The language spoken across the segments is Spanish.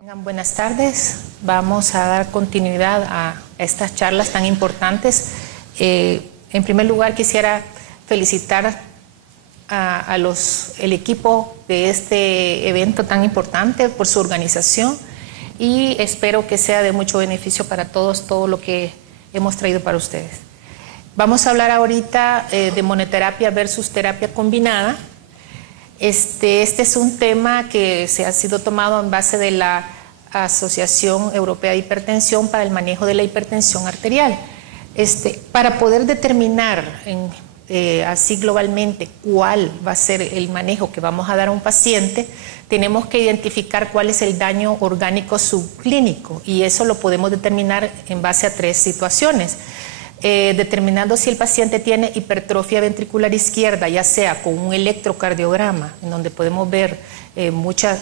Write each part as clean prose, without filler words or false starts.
Buenas tardes, vamos a dar continuidad a estas charlas tan importantes. En primer lugar quisiera felicitar el equipo de este evento tan importante por su organización y espero que sea de mucho beneficio para todos todo lo que hemos traído para ustedes. Vamos a hablar ahorita de monoterapia versus terapia combinada. Este es un tema que se ha sido tomado en base de la Asociación Europea de Hipertensión para el manejo de la hipertensión arterial. Para poder determinar así globalmente cuál va a ser el manejo que vamos a dar a un paciente, tenemos que identificar cuál es el daño orgánico subclínico y eso lo podemos determinar en base a tres situaciones. Determinando si el paciente tiene hipertrofia ventricular izquierda, ya sea con un electrocardiograma, en donde podemos ver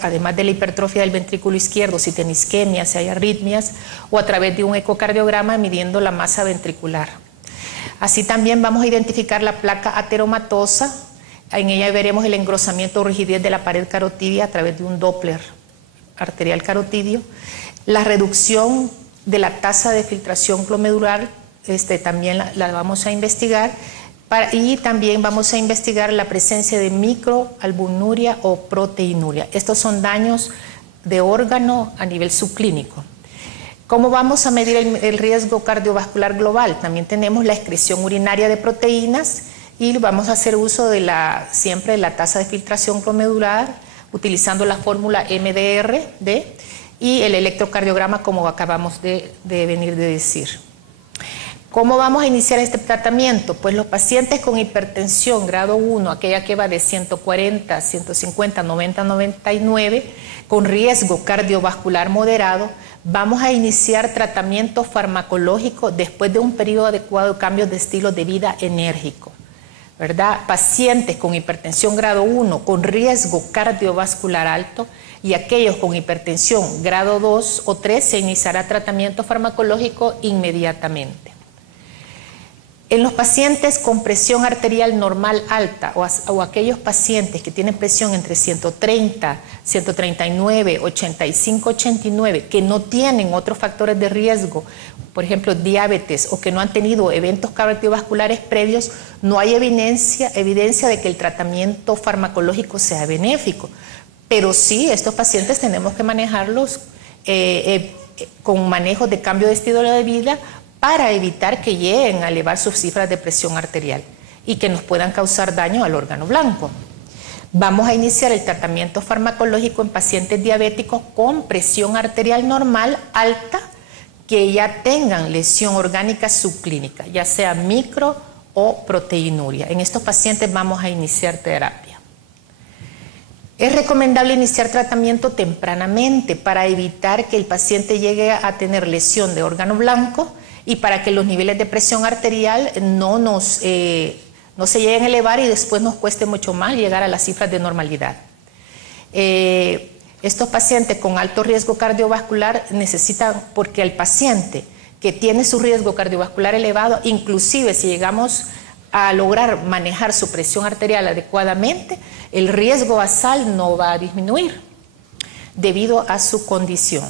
además de la hipertrofia del ventrículo izquierdo, si tiene isquemia, si hay arritmias, o a través de un ecocardiograma midiendo la masa ventricular. Así también vamos a identificar la placa ateromatosa, en ella veremos el engrosamiento o rigidez de la pared carotidia a través de un Doppler arterial carotidio, la reducción de la tasa de filtración glomerular, también la vamos a investigar, y también vamos a investigar la presencia de microalbuminuria o proteinuria. Estos son daños de órgano a nivel subclínico. ¿Cómo vamos a medir el riesgo cardiovascular global? También tenemos la excreción urinaria de proteínas y vamos a hacer uso de siempre de la tasa de filtración glomerular utilizando la fórmula MDRD y el electrocardiograma como acabamos de venir de decir. ¿Cómo vamos a iniciar este tratamiento? Pues los pacientes con hipertensión grado 1, aquella que va de 140, 150, 90, 99, con riesgo cardiovascular moderado, vamos a iniciar tratamiento farmacológico después de un periodo adecuado de cambios de estilo de vida enérgico, ¿verdad? Pacientes con hipertensión grado 1 con riesgo cardiovascular alto y aquellos con hipertensión grado 2 o 3 se iniciará tratamiento farmacológico inmediatamente. En los pacientes con presión arterial normal alta o aquellos pacientes que tienen presión entre 130, 139, 85, 89, que no tienen otros factores de riesgo, por ejemplo diabetes o que no han tenido eventos cardiovasculares previos, no hay evidencia de que el tratamiento farmacológico sea benéfico. Pero sí, estos pacientes tenemos que manejarlos con manejo de cambio de estilo de vida para evitar que lleguen a elevar sus cifras de presión arterial y que nos puedan causar daño al órgano blanco. Vamos a iniciar el tratamiento farmacológico en pacientes diabéticos con presión arterial normal alta que ya tengan lesión orgánica subclínica, ya sea micro o proteinuria. En estos pacientes vamos a iniciar terapia. Es recomendable iniciar tratamiento tempranamente para evitar que el paciente llegue a tener lesión de órgano blanco y para que los niveles de presión arterial no se lleguen a elevar y después nos cueste mucho más llegar a las cifras de normalidad. Estos pacientes con alto riesgo cardiovascular necesitan, porque el paciente que tiene su riesgo cardiovascular elevado, inclusive si llegamos a lograr manejar su presión arterial adecuadamente, el riesgo basal no va a disminuir debido a su condición.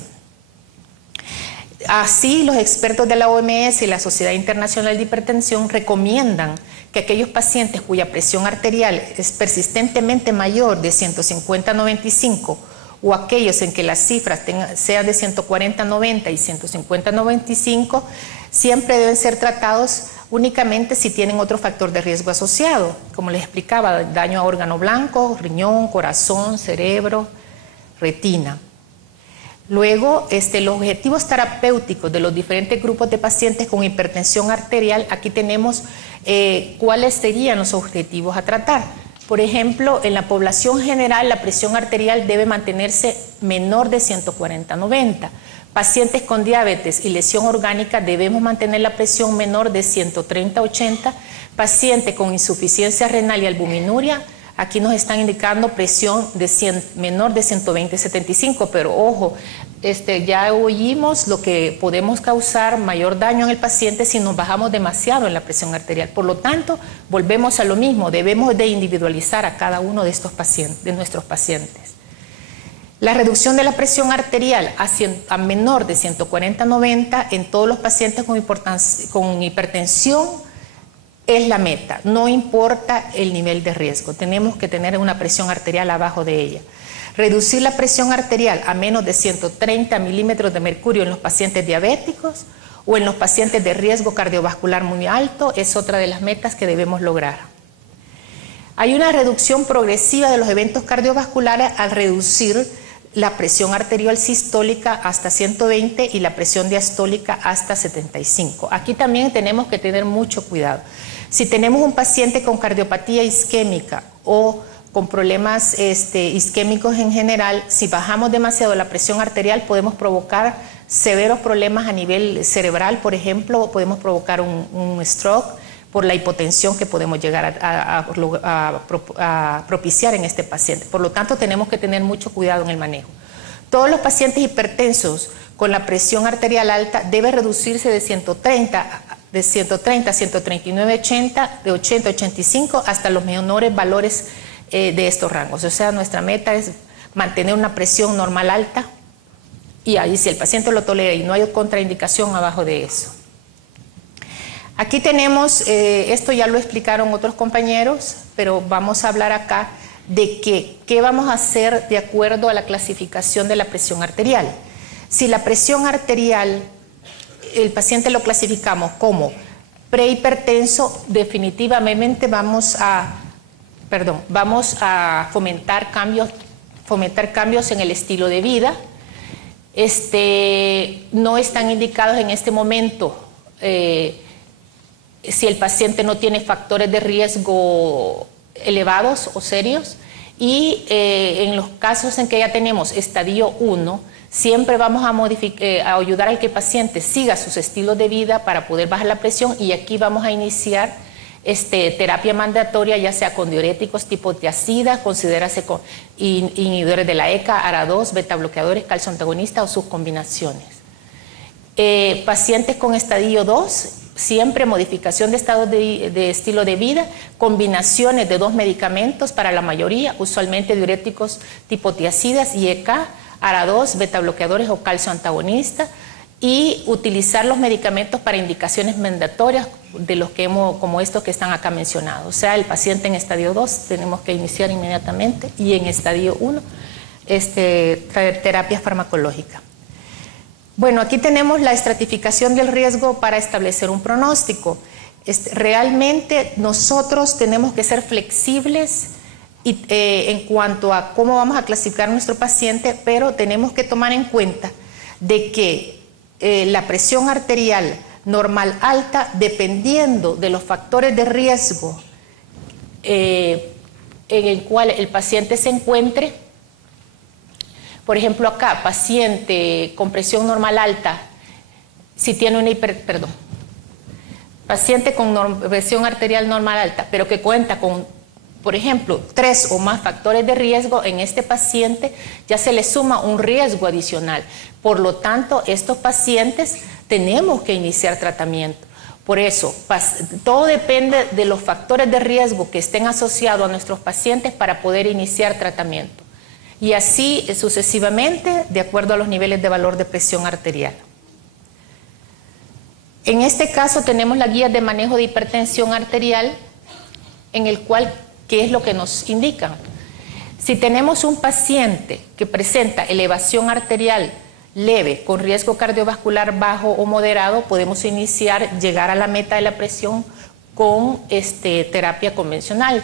Así, los expertos de la OMS y la Sociedad Internacional de Hipertensión recomiendan que aquellos pacientes cuya presión arterial es persistentemente mayor de 150/95 o aquellos en que las cifras sean de 140/90 y 150/95 siempre deben ser tratados únicamente si tienen otro factor de riesgo asociado, como les explicaba, daño a órgano blanco, riñón, corazón, cerebro, retina. Luego, los objetivos terapéuticos de los diferentes grupos de pacientes con hipertensión arterial, aquí tenemos cuáles serían los objetivos a tratar. Por ejemplo, en la población general la presión arterial debe mantenerse menor de 140/90. Pacientes con diabetes y lesión orgánica debemos mantener la presión menor de 130/80. Pacientes con insuficiencia renal y albuminuria, aquí nos están indicando presión menor de 120/75, pero ojo, ya oímos lo que podemos causar mayor daño en el paciente si nos bajamos demasiado en la presión arterial. Por lo tanto, volvemos a lo mismo, debemos de individualizar a cada uno de estos pacientes, de nuestros pacientes. La reducción de la presión arterial a menor de 140/90 en todos los pacientes con hipertensión es la meta, no importa el nivel de riesgo, tenemos que tener una presión arterial abajo de ella. Reducir la presión arterial a menos de 130 milímetros de mercurio en los pacientes diabéticos o en los pacientes de riesgo cardiovascular muy alto es otra de las metas que debemos lograr. Hay una reducción progresiva de los eventos cardiovasculares al reducir la presión arterial sistólica hasta 120 y la presión diastólica hasta 75. Aquí también tenemos que tener mucho cuidado. Si tenemos un paciente con cardiopatía isquémica o con problemas isquémicos en general, si bajamos demasiado la presión arterial podemos provocar severos problemas a nivel cerebral, por ejemplo, podemos provocar un stroke por la hipotensión que podemos llegar a propiciar en este paciente. Por lo tanto, tenemos que tener mucho cuidado en el manejo. Todos los pacientes hipertensos con la presión arterial alta debe reducirse de 130 a 139/80, de 80 a 85 hasta los menores valores de estos rangos. O sea, nuestra meta es mantener una presión normal alta y ahí si el paciente lo tolera y no hay contraindicación abajo de eso. Aquí tenemos, esto ya lo explicaron otros compañeros, pero vamos a hablar acá de qué vamos a hacer de acuerdo a la clasificación de la presión arterial. Si la presión arterial, el paciente lo clasificamos como prehipertenso, definitivamente vamos a fomentar cambios en el estilo de vida. No están indicados en este momento si el paciente no tiene factores de riesgo elevados o serios y en los casos en que ya tenemos estadio 1, siempre vamos a ayudar al que el paciente siga sus estilos de vida para poder bajar la presión y aquí vamos a iniciar terapia mandatoria ya sea con diuréticos tipo tiazida, considérase con inhibidores de la ECA, ARA2, beta bloqueadores, calcio antagonista o sus combinaciones. Pacientes con estadio 2, siempre modificación de estado de estilo de vida, combinaciones de 2 medicamentos para la mayoría, usualmente diuréticos tipo tiazidas y EK, ARA2, beta bloqueadores o calcio antagonista, y utilizar los medicamentos para indicaciones mandatorias de los que como estos que están acá mencionados. O sea, el paciente en estadio 2 tenemos que iniciar inmediatamente y en estadio 1 terapia farmacológica. Bueno, aquí tenemos la estratificación del riesgo para establecer un pronóstico. Realmente nosotros tenemos que ser flexibles en cuanto a cómo vamos a clasificar a nuestro paciente, pero tenemos que tomar en cuenta de que la presión arterial normal alta, dependiendo de los factores de riesgo en el cual el paciente se encuentre. Por ejemplo, acá, paciente con presión normal alta, si tiene una paciente con presión arterial normal alta, pero que cuenta con, por ejemplo, 3 o más factores de riesgo, en este paciente ya se le suma un riesgo adicional. Por lo tanto, estos pacientes tenemos que iniciar tratamiento. Por eso, todo depende de los factores de riesgo que estén asociados a nuestros pacientes para poder iniciar tratamiento. Y así sucesivamente, de acuerdo a los niveles de valor de presión arterial. En este caso tenemos la guía de manejo de hipertensión arterial, en el cual, ¿qué es lo que nos indican? Si tenemos un paciente que presenta elevación arterial leve, con riesgo cardiovascular bajo o moderado, podemos llegar a la meta de la presión con terapia convencional.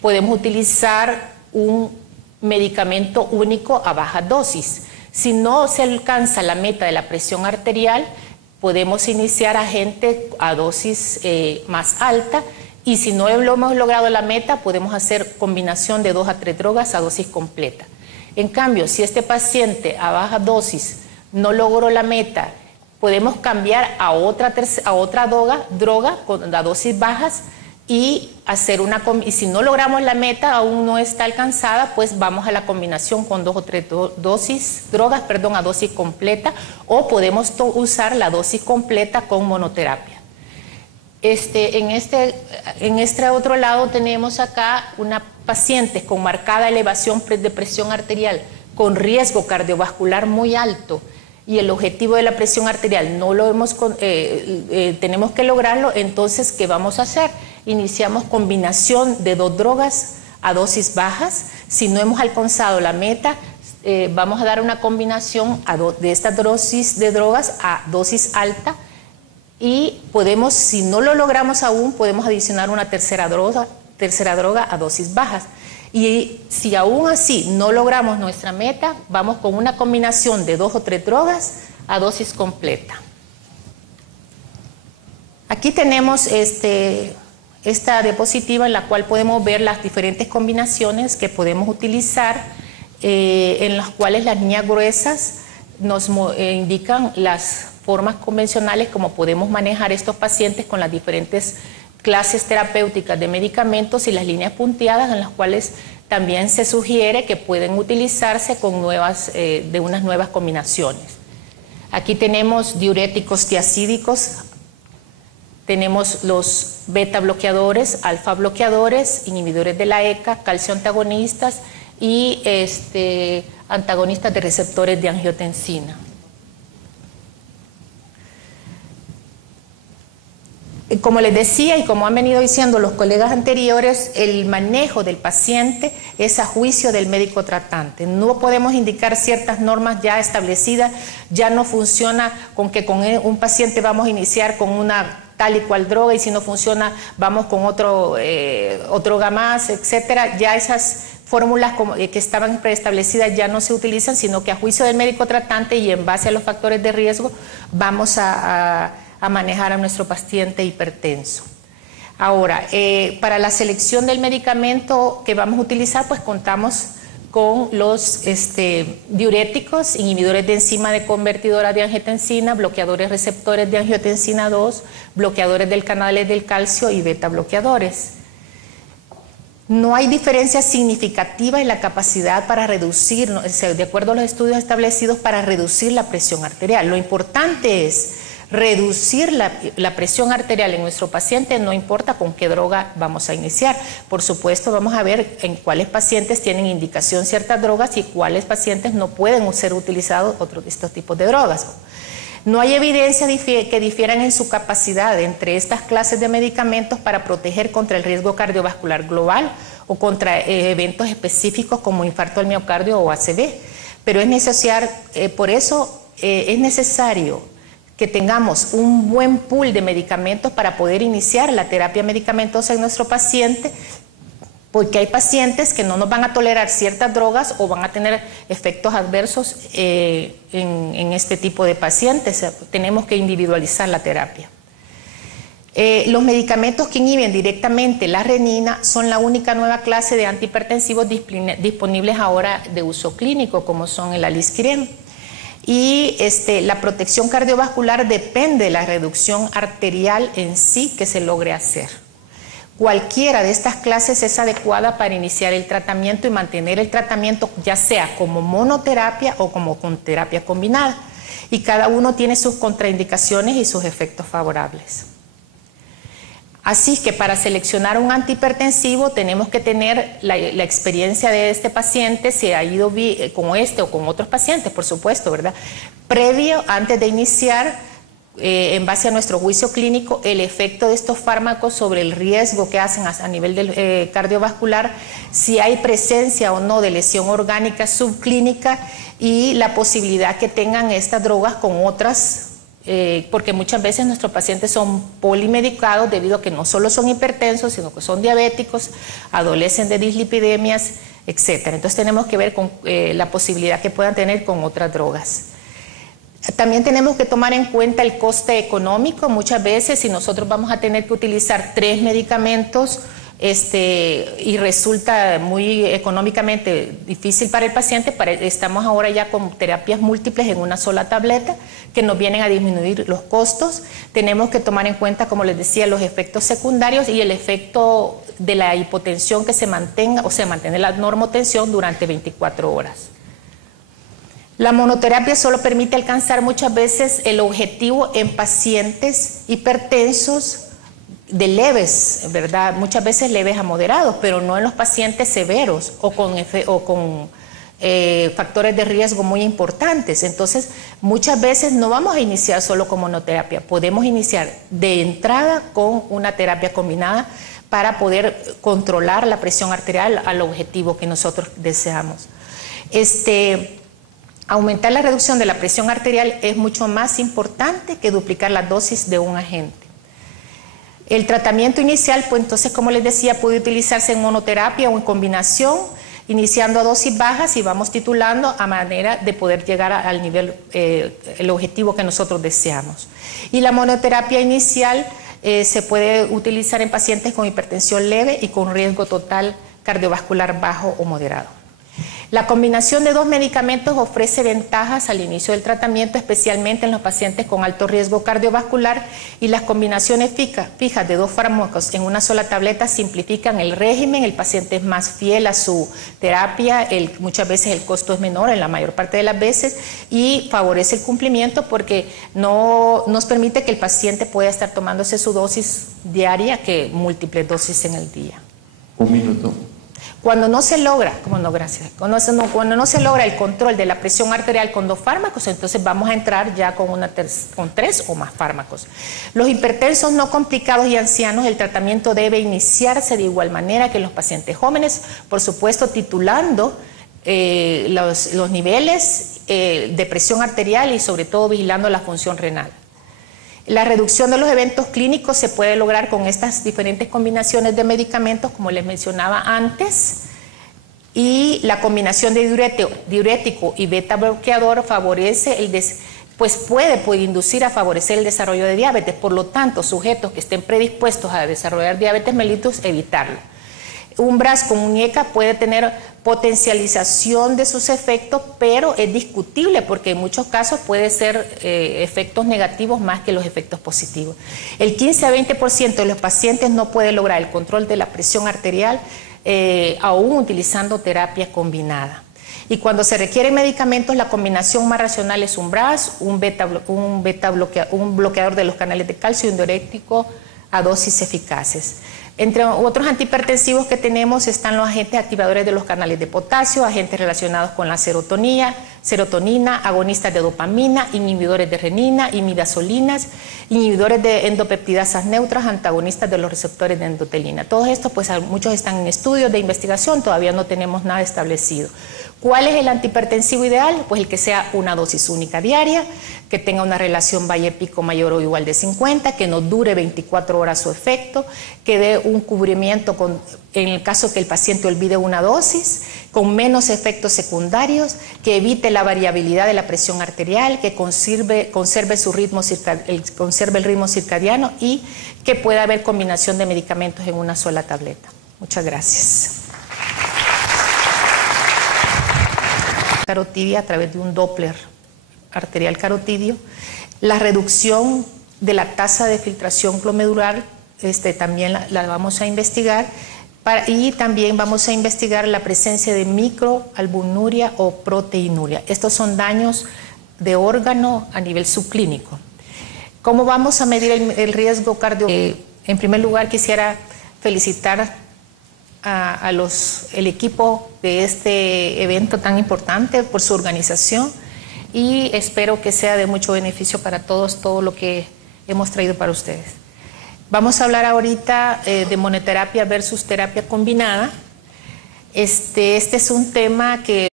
Podemos utilizar un medicamento único a baja dosis. Si no se alcanza la meta de la presión arterial, podemos iniciar agente a dosis más alta y si no hemos logrado la meta, podemos hacer combinación de 2 a 3 drogas a dosis completa. En cambio, si este paciente a baja dosis no logró la meta, podemos cambiar a otra droga con a dosis bajas y y si no logramos la meta, aún no está alcanzada, pues vamos a la combinación con 2 o 3 drogas a dosis completa, o podemos usar la dosis completa con monoterapia. En este otro lado tenemos acá una paciente con marcada elevación de presión arterial con riesgo cardiovascular muy alto y el objetivo de la presión arterial no lo hemos, tenemos que lograrlo, entonces, ¿qué vamos a hacer? Iniciamos combinación de 2 drogas a dosis bajas. Si no hemos alcanzado la meta, vamos a dar una combinación de estas dosis de drogas a dosis alta y podemos, si no lo logramos aún, podemos adicionar una tercera droga a dosis bajas. Y si aún así no logramos nuestra meta, vamos con una combinación de 2 o 3 drogas a dosis completa. Aquí tenemos esta diapositiva en la cual podemos ver las diferentes combinaciones que podemos utilizar, en las cuales las líneas gruesas nos indican las formas convencionales como podemos manejar estos pacientes con las diferentes clases terapéuticas de medicamentos, y las líneas punteadas en las cuales también se sugiere que pueden utilizarse con de unas nuevas combinaciones. Aquí tenemos diuréticos tiacídicos, tenemos los beta bloqueadores, alfa bloqueadores, inhibidores de la ECA, calcio antagonistas y antagonistas de receptores de angiotensina. Como les decía y como han venido diciendo los colegas anteriores, el manejo del paciente es a juicio del médico tratante. No podemos indicar ciertas normas ya establecidas, ya no funciona con que con un paciente vamos a iniciar con una tal y cual droga y si no funciona vamos con otro más, etcétera. Ya esas fórmulas que estaban preestablecidas ya no se utilizan, sino que a juicio del médico tratante y en base a los factores de riesgo vamos a manejar a nuestro paciente hipertenso. Ahora, para la selección del medicamento que vamos a utilizar, pues contamos con los diuréticos, inhibidores de enzima de convertidora de angiotensina, bloqueadores receptores de angiotensina 2, bloqueadores del canal del calcio y beta bloqueadores. No hay diferencia significativa en la capacidad para reducir, de acuerdo a los estudios establecidos, para reducir la presión arterial. Lo importante es reducir la presión arterial en nuestro paciente, no importa con qué droga vamos a iniciar. Por supuesto, vamos a ver en cuáles pacientes tienen indicación ciertas drogas y cuáles pacientes no pueden ser utilizados otros de estos tipos de drogas. No hay evidencia que difieran en su capacidad entre estas clases de medicamentos para proteger contra el riesgo cardiovascular global o contra eventos específicos como infarto al miocardio o ACV. Pero es necesario, por eso es necesario que tengamos un buen pool de medicamentos para poder iniciar la terapia medicamentosa en nuestro paciente, porque hay pacientes que no nos van a tolerar ciertas drogas o van a tener efectos adversos en este tipo de pacientes. Tenemos que individualizar la terapia. Los medicamentos que inhiben directamente la renina son la única nueva clase de antihipertensivos disponibles ahora de uso clínico, como son el alisquirem. Y la protección cardiovascular depende de la reducción arterial en sí que se logre hacer. Cualquiera de estas clases es adecuada para iniciar el tratamiento y mantener el tratamiento, ya sea como monoterapia o como con terapia combinada. Y cada uno tiene sus contraindicaciones y sus efectos favorables. Así que para seleccionar un antihipertensivo tenemos que tener la experiencia de este paciente, si ha ido con este o con otros pacientes, por supuesto, ¿verdad? Previo, antes de iniciar, en base a nuestro juicio clínico, el efecto de estos fármacos sobre el riesgo que hacen a nivel del cardiovascular, si hay presencia o no de lesión orgánica subclínica y la posibilidad que tengan estas drogas con otras, porque muchas veces nuestros pacientes son polimedicados debido a que no solo son hipertensos, sino que son diabéticos, adolecen de dislipidemias, etc. Entonces tenemos que ver con la posibilidad que puedan tener con otras drogas. También tenemos que tomar en cuenta el coste económico. Muchas veces, si nosotros vamos a tener que utilizar 3 medicamentos y resulta muy económicamente difícil para el paciente, estamos ahora ya con terapias múltiples en una sola tableta que nos vienen a disminuir los costos. Tenemos que tomar en cuenta, como les decía, los efectos secundarios y el efecto de la hipotensión que se mantenga, o sea, mantener la normotensión durante 24 horas. La monoterapia solo permite alcanzar muchas veces el objetivo en pacientes hipertensos de leves, ¿verdad? Muchas veces leves a moderados, pero no en los pacientes severos o con factores de riesgo muy importantes. Entonces, muchas veces no vamos a iniciar solo con monoterapia, podemos iniciar de entrada con una terapia combinada para poder controlar la presión arterial al objetivo que nosotros deseamos. Aumentar la reducción de la presión arterial es mucho más importante que duplicar la dosis de un agente. El tratamiento inicial, pues entonces, como les decía, puede utilizarse en monoterapia o en combinación, iniciando a dosis bajas y vamos titulando a manera de poder llegar al nivel, el objetivo que nosotros deseamos. Y la monoterapia inicial se puede utilizar en pacientes con hipertensión leve y con riesgo total cardiovascular bajo o moderado. La combinación de dos medicamentos ofrece ventajas al inicio del tratamiento, especialmente en los pacientes con alto riesgo cardiovascular, y las combinaciones fijas de dos fármacos en una sola tableta simplifican el régimen, el paciente es más fiel a su terapia, muchas veces el costo es menor en la mayor parte de las veces y favorece el cumplimiento porque no nos permite que el paciente pueda estar tomándose su dosis diaria que múltiples dosis en el día. Un minuto. Cuando no se logra, cuando no se logra el control de la presión arterial con dos fármacos, entonces vamos a entrar ya con tres o más fármacos. Los hipertensos no complicados y ancianos, el tratamiento debe iniciarse de igual manera que los pacientes jóvenes, por supuesto titulando los niveles de presión arterial y sobre todo vigilando la función renal. La reducción de los eventos clínicos se puede lograr con estas diferentes combinaciones de medicamentos, como les mencionaba antes, y la combinación de diurético y beta bloqueador favorece puede inducir a favorecer el desarrollo de diabetes. Por lo tanto, sujetos que estén predispuestos a desarrollar diabetes mellitus, evitarlo. Un BRAS con un IECA puede tener potencialización de sus efectos, pero es discutible porque en muchos casos puede ser efectos negativos más que los efectos positivos. El 15 a 20% de los pacientes no puede lograr el control de la presión arterial aún utilizando terapia combinada. Y cuando se requieren medicamentos, la combinación más racional es un BRAS, un bloqueador de los canales de calcio y un diurético a dosis eficaces. Entre otros antihipertensivos que tenemos están los agentes activadores de los canales de potasio, agentes relacionados con la serotonina, agonistas de dopamina, inhibidores de renina, imidazolinas, inhibidores de endopeptidasas neutras, antagonistas de los receptores de endotelina. Todos estos, pues muchos están en estudios de investigación, todavía no tenemos nada establecido. ¿Cuál es el antihipertensivo ideal? Pues el que sea una dosis única diaria, que tenga una relación valle-pico mayor o igual de 50, que no dure 24 horas su efecto, que dé un cubrimiento en el caso que el paciente olvide una dosis, con menos efectos secundarios, que evite la variabilidad de la presión arterial, que conserve el ritmo circadiano y que pueda haber combinación de medicamentos en una sola tableta. Muchas gracias. Carotidia a través de un Doppler arterial carotidio, la reducción de la tasa de filtración glomerular también la vamos a investigar y también vamos a investigar la presencia de microalbuminuria o proteinuria. Estos son daños de órgano a nivel subclínico. ¿Cómo vamos a medir el riesgo cardiovascular? En primer lugar quisiera felicitar el equipo de este evento tan importante por su organización y espero que sea de mucho beneficio para todos todo lo que hemos traído para ustedes. Vamos a hablar ahorita de monoterapia versus terapia combinada. Este es un tema que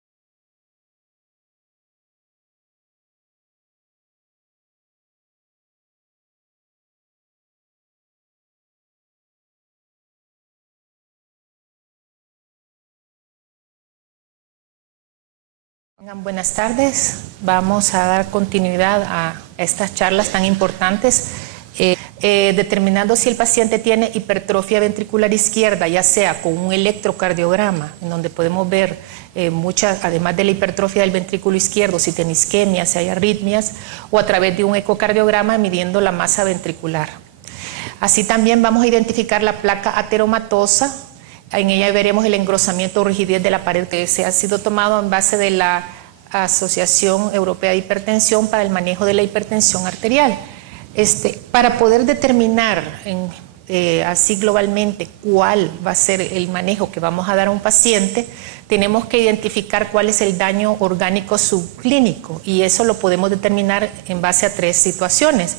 buenas tardes, vamos a dar continuidad a estas charlas tan importantes, determinando si el paciente tiene hipertrofia ventricular izquierda, ya sea con un electrocardiograma, en donde podemos ver además de la hipertrofia del ventrículo izquierdo, si tiene isquemia, si hay arritmias, o a través de un ecocardiograma midiendo la masa ventricular. Así también vamos a identificar la placa ateromatosa. En ella veremos el engrosamiento o rigidez de la pared que se ha sido tomado en base de la Asociación Europea de Hipertensión para el manejo de la hipertensión arterial. Para poder determinar así globalmente cuál va a ser el manejo que vamos a dar a un paciente, tenemos que identificar cuál es el daño orgánico subclínico y eso lo podemos determinar en base a 3 situaciones.